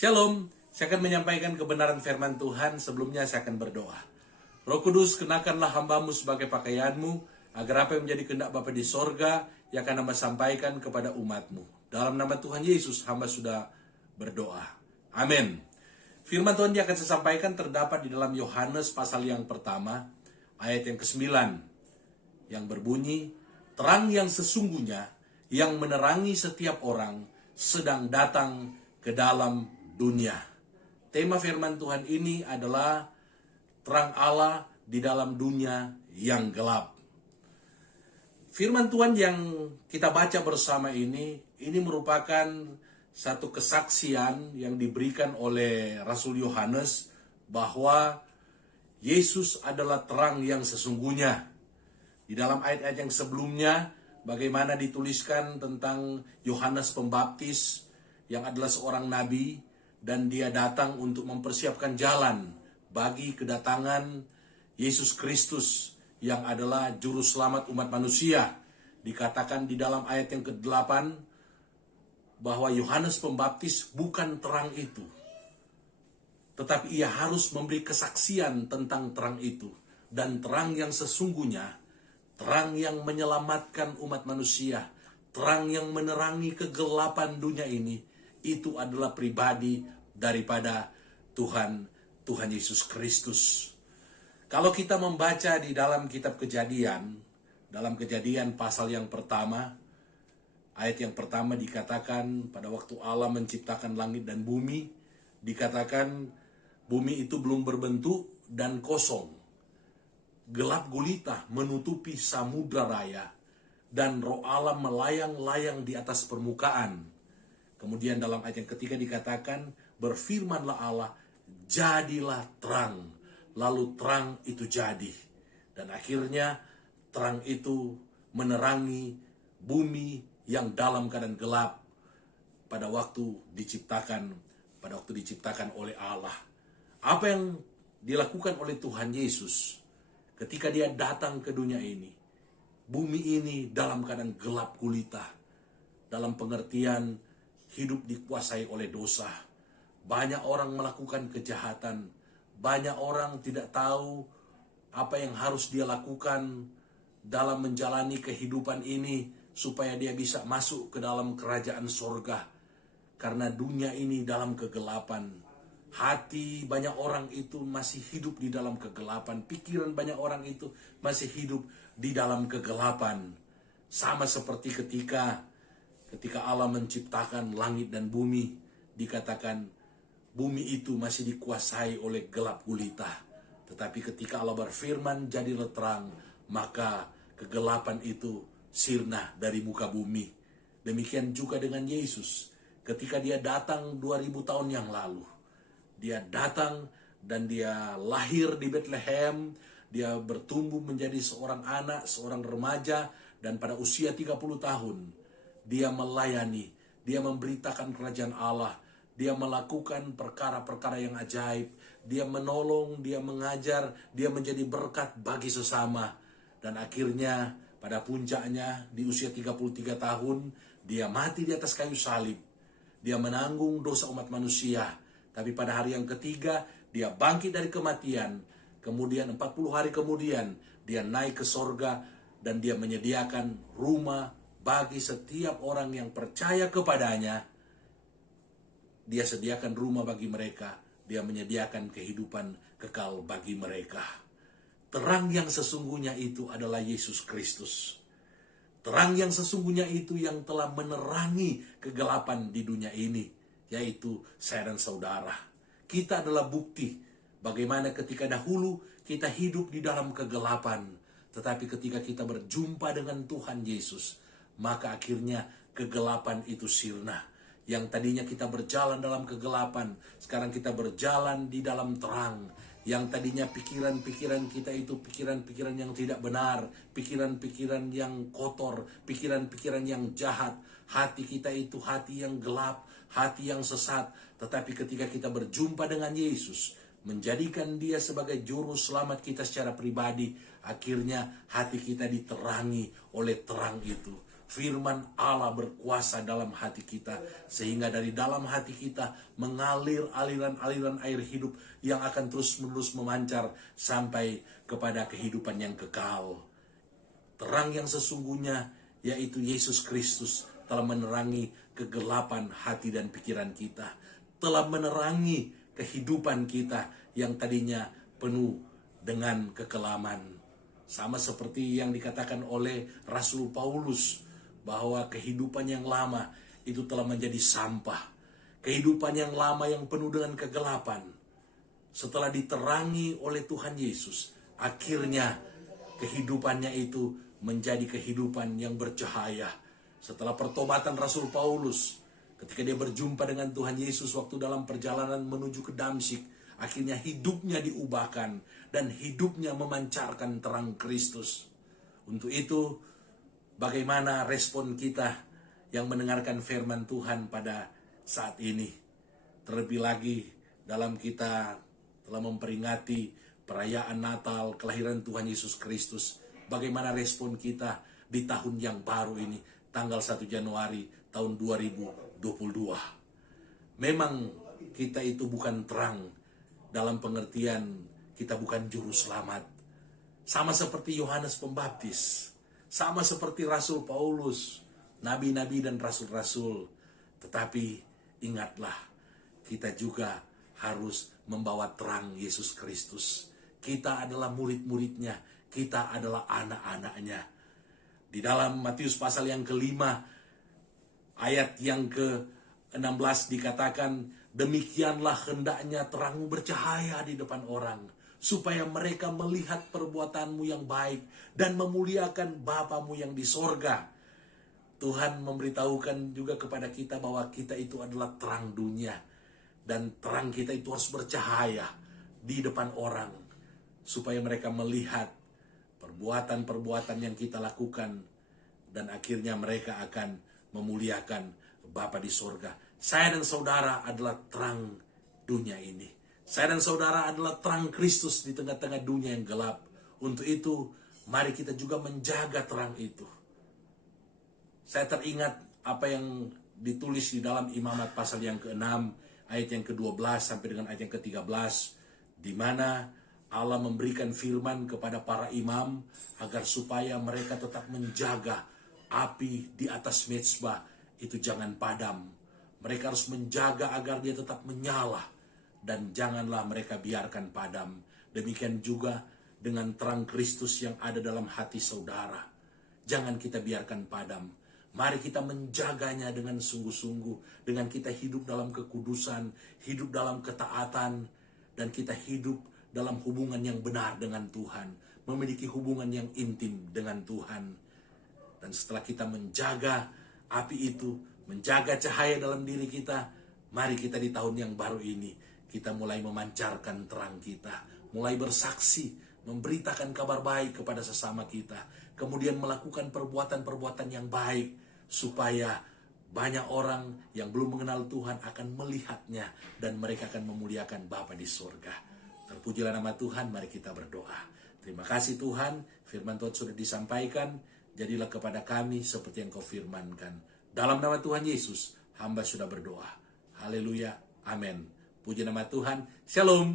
Shalom, saya akan menyampaikan kebenaran firman Tuhan. Sebelumnya saya akan berdoa. Roh Kudus, kenakanlah hambamu sebagai pakaianmu, agar apa yang menjadi kehendak Bapa di sorga, yang akan hamba sampaikan kepada umatmu. Dalam nama Tuhan Yesus, hamba sudah berdoa. Amin. Firman Tuhan yang akan saya sampaikan terdapat di dalam Yohanes pasal yang pertama, ayat yang ke-9, yang berbunyi, terang yang sesungguhnya, yang menerangi setiap orang, sedang datang ke dalam dunia. Tema firman Tuhan ini adalah terang Allah di dalam dunia yang gelap. Firman Tuhan yang kita baca bersama ini merupakan satu kesaksian yang diberikan oleh Rasul Yohanes bahwa Yesus adalah terang yang sesungguhnya. Di dalam ayat-ayat yang sebelumnya, bagaimana dituliskan tentang Yohanes Pembaptis yang adalah seorang nabi, dan dia datang untuk mempersiapkan jalan bagi kedatangan Yesus Kristus yang adalah juru selamat umat manusia. Dikatakan di dalam ayat yang ke-8 bahwa Yohanes Pembaptis bukan terang itu, tetapi ia harus memberi kesaksian tentang terang itu. Dan terang yang sesungguhnya, terang yang menyelamatkan umat manusia, terang yang menerangi kegelapan dunia ini, itu adalah pribadi daripada Tuhan Yesus Kristus. Kalau kita membaca di dalam kitab Kejadian, dalam Kejadian pasal yang pertama, ayat yang pertama dikatakan pada waktu Allah menciptakan langit dan bumi, dikatakan bumi itu belum berbentuk dan kosong. Gelap gulita menutupi samudra raya, dan roh Allah melayang-layang di atas permukaan. Kemudian dalam ayat yang ketiga dikatakan, berfirmanlah Allah, jadilah terang. Lalu terang itu jadi. Dan akhirnya terang itu menerangi bumi yang dalam keadaan gelap pada waktu diciptakan oleh Allah. Apa yang dilakukan oleh Tuhan Yesus ketika dia datang ke dunia ini? Bumi ini dalam keadaan gelap gulita. Dalam pengertian hidup dikuasai oleh dosa. Banyak orang melakukan kejahatan. Banyak orang tidak tahu apa yang harus dia lakukan dalam menjalani kehidupan ini supaya dia bisa masuk ke dalam kerajaan sorga. Karena dunia ini dalam kegelapan. Hati banyak orang itu masih hidup di dalam kegelapan. Pikiran banyak orang itu masih hidup di dalam kegelapan. Sama seperti ketika Allah menciptakan langit dan bumi, dikatakan bumi itu masih dikuasai oleh gelap gulita. Tetapi ketika Allah berfirman, jadilah terang, maka kegelapan itu sirna dari muka bumi. Demikian juga dengan Yesus. Ketika dia datang 2000 tahun yang lalu, dia datang dan dia lahir di Bethlehem, dia bertumbuh menjadi seorang anak, seorang remaja, dan pada usia 30 tahun, dia melayani, dia memberitakan kerajaan Allah, dia melakukan perkara-perkara yang ajaib, dia menolong, dia mengajar, dia menjadi berkat bagi sesama. Dan akhirnya pada puncaknya di usia 33 tahun, dia mati di atas kayu salib. Dia menanggung dosa umat manusia. Tapi pada hari yang ketiga, dia bangkit dari kematian. Kemudian 40 hari kemudian, dia naik ke sorga dan dia menyediakan rumah bagi setiap orang yang percaya kepadanya. Dia sediakan rumah bagi mereka. Dia menyediakan kehidupan kekal bagi mereka. Terang yang sesungguhnya itu adalah Yesus Kristus. Terang yang sesungguhnya itu yang telah menerangi kegelapan di dunia ini, yaitu saya dan saudara. Kita adalah bukti bagaimana ketika dahulu kita hidup di dalam kegelapan. Tetapi ketika kita berjumpa dengan Tuhan Yesus, maka akhirnya kegelapan itu sirna. Yang tadinya kita berjalan dalam kegelapan, sekarang kita berjalan di dalam terang. Yang tadinya pikiran-pikiran kita itu pikiran-pikiran yang tidak benar, pikiran-pikiran yang kotor, pikiran-pikiran yang jahat. Hati kita itu hati yang gelap, hati yang sesat. Tetapi ketika kita berjumpa dengan Yesus, menjadikan dia sebagai juru selamat kita secara pribadi, akhirnya hati kita diterangi oleh terang itu. firman Allah berkuasa dalam hati kita, sehingga dari dalam hati kita mengalir aliran-aliran air hidup yang akan terus-menerus memancar sampai kepada kehidupan yang kekal. Terang yang sesungguhnya, yaitu Yesus Kristus, telah menerangi kegelapan hati dan pikiran kita, telah menerangi kehidupan kita yang tadinya penuh dengan kekelaman. Sama seperti yang dikatakan oleh Rasul Paulus, bahwa kehidupan yang lama itu telah menjadi sampah. Kehidupan yang lama yang penuh dengan kegelapan, setelah diterangi oleh Tuhan Yesus, akhirnya kehidupannya itu menjadi kehidupan yang bercahaya. Setelah pertobatan Rasul Paulus, ketika dia berjumpa dengan Tuhan Yesus waktu dalam perjalanan menuju ke Damsyik, akhirnya hidupnya diubahkan dan hidupnya memancarkan terang Kristus. Untuk itu, bagaimana respon kita yang mendengarkan firman Tuhan pada saat ini? Terlebih lagi dalam kita telah memperingati perayaan Natal, kelahiran Tuhan Yesus Kristus. Bagaimana respon kita di tahun yang baru ini, tanggal 1 Januari tahun 2022. Memang kita itu bukan terang, dalam pengertian kita bukan juru selamat. Sama seperti Yohanes Pembaptis, sama seperti Rasul Paulus, nabi-nabi dan rasul-rasul. Tetapi ingatlah, kita juga harus membawa terang Yesus Kristus. Kita adalah murid-muridnya, kita adalah anak-anaknya. Di dalam Matius pasal yang kelima, ayat yang ke-16 dikatakan, demikianlah hendaknya terangmu bercahaya di depan orang, supaya mereka melihat perbuatanmu yang baik dan memuliakan Bapamu yang di sorga. Tuhan memberitahukan juga kepada kita bahwa kita itu adalah terang dunia. Dan terang kita itu harus bercahaya di depan orang, supaya mereka melihat perbuatan-perbuatan yang kita lakukan, dan akhirnya mereka akan memuliakan Bapa di sorga. Saya dan saudara adalah terang dunia ini. Saya dan saudara adalah terang Kristus di tengah-tengah dunia yang gelap. Untuk itu, mari kita juga menjaga terang itu. Saya teringat apa yang ditulis di dalam Imamat pasal yang ke-6, ayat yang ke-12 sampai dengan ayat yang ke-13, di mana Allah memberikan firman kepada para imam agar supaya mereka tetap menjaga api di atas mezbah itu jangan padam. Mereka harus menjaga agar dia tetap menyala, dan janganlah mereka biarkan padam. Demikian juga dengan terang Kristus yang ada dalam hati saudara. Jangan kita biarkan padam. Mari kita menjaganya dengan sungguh-sungguh, dengan kita hidup dalam kekudusan, hidup dalam ketaatan, dan kita hidup dalam hubungan yang benar dengan Tuhan, memiliki hubungan yang intim dengan Tuhan. Dan setelah kita menjaga api itu, menjaga cahaya dalam diri kita, mari kita di tahun yang baru ini, kita mulai memancarkan terang kita, mulai bersaksi, memberitakan kabar baik kepada sesama kita, kemudian melakukan perbuatan-perbuatan yang baik, supaya banyak orang yang belum mengenal Tuhan akan melihatnya, dan mereka akan memuliakan Bapa di surga. Terpujilah nama Tuhan, mari kita berdoa. Terima kasih Tuhan, firman Tuhan sudah disampaikan, jadilah kepada kami seperti yang Kau firmankan. Dalam nama Tuhan Yesus, hamba sudah berdoa. Haleluya, amin. Puji nama Tuhan, shalom.